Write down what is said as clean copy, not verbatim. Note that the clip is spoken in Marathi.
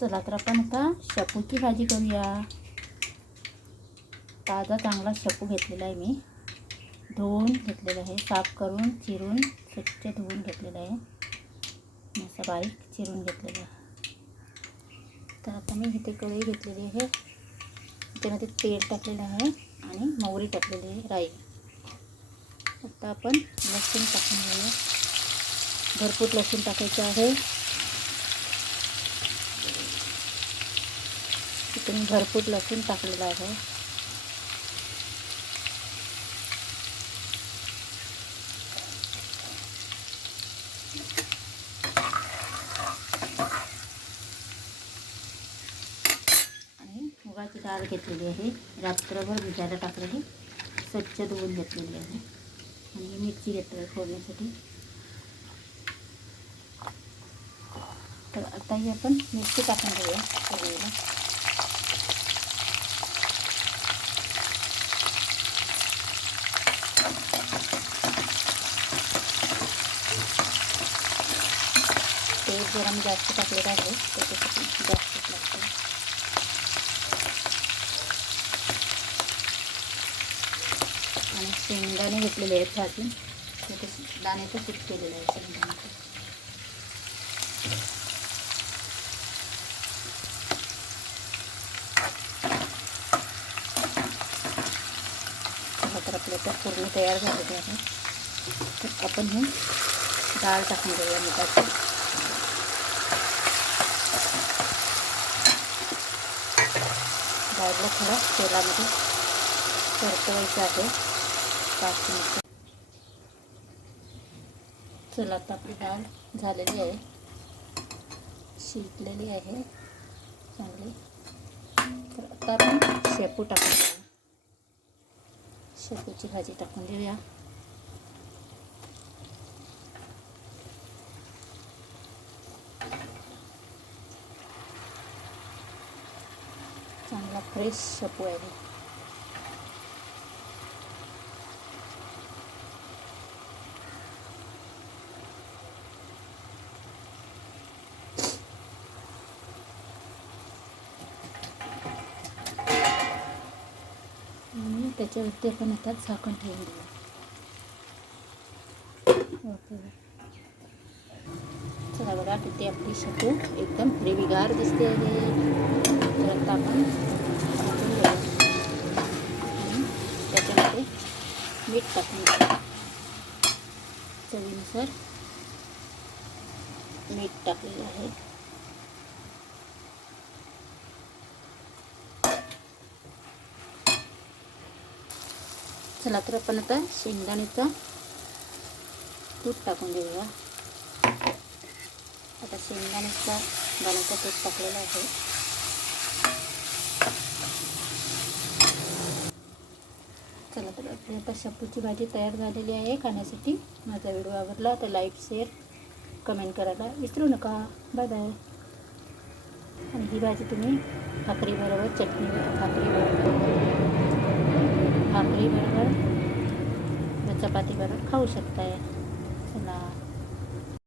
चला तर आपण आता शेपूची भाजी करूया. ताजा चांगला शेपू घेतलेला आहे मी, धुवून घेतलेला आहे, साफ करून चिरून स्वच्छ धुवून घेतलेला आहे, असं बारीक चिरून घेतलेलं आहे. तर आता मी इथे कढई घेतलेली आहे, त्यामध्ये तेल टाकलेलं आहे आणि मोहरी टाकलेली आहे, राई. आता आपण लसूण टाकून घेऊया. भरपूर लसूण टाकायचं आहे. इथे मी भरपूर लसूण टाकलेला आहे. आणि मुगाची डाळ घेतलेली आहे, रात्रभर भिजायला टाकलेली, स्वच्छ धुवून घेतलेली आहे. आणि मिरची घेतली फोडण्यासाठी. तर आता ही आपण मिरची टाकून घेऊया सगळ्याला. तेल जरा मी जास्त टाकलेलं आहे, त्याच्यासाठी जास्तच लागतं. आणि शेंगदाणे घेतलेले आहेत भाजून, त्याचे दाण्याचं कूट केलेलं आहे शेंगदाण्याचं. तर आपलं तर पूर्ण तयार झालेले आहे. तर आपण हे डाळ टाकून घेऊया मिठाची. डाळला थोडा तेलामध्ये परतवायचं आहे 5 मिनिटं. चला आता आपली डाळ झालेली आहे, शिजलेली आहे चांगली. तर आता आपण शेपू टाकून घेऊया. शेपूची भाजी टाकून देऊया. चांगला फ्रेश शेपू आहे. आणि त्याच्यावरती आपण आता झाकण ठेवून देऊ. ओके, चला बघा, तिथे आपली शेपू एकदम हिरवीगार दिसते आहे. तर आता आपण त्याच्यामध्ये मीठ टाकून देऊ. चवीनुसार मीठ टाकलेलं आहे. चला तर आपण आता शेंगदाण्याचा कूट टाकून देऊया. आता शेंगदाण्याचा दाण्याचा कूट टाकलेला आहे. चला तर आपली आता शेपूची भाजी तयार झालेली आहे खाण्यासाठी. माझा व्हिडिओ आवडला तर लाईक, शेअर, कमेंट करायला विसरू नका. Bye bye. आणि ही भाजी तुम्ही भाकरीबरोबर, भाकरीबरोबर चपातीबरोबर खाऊ शकताय. चला.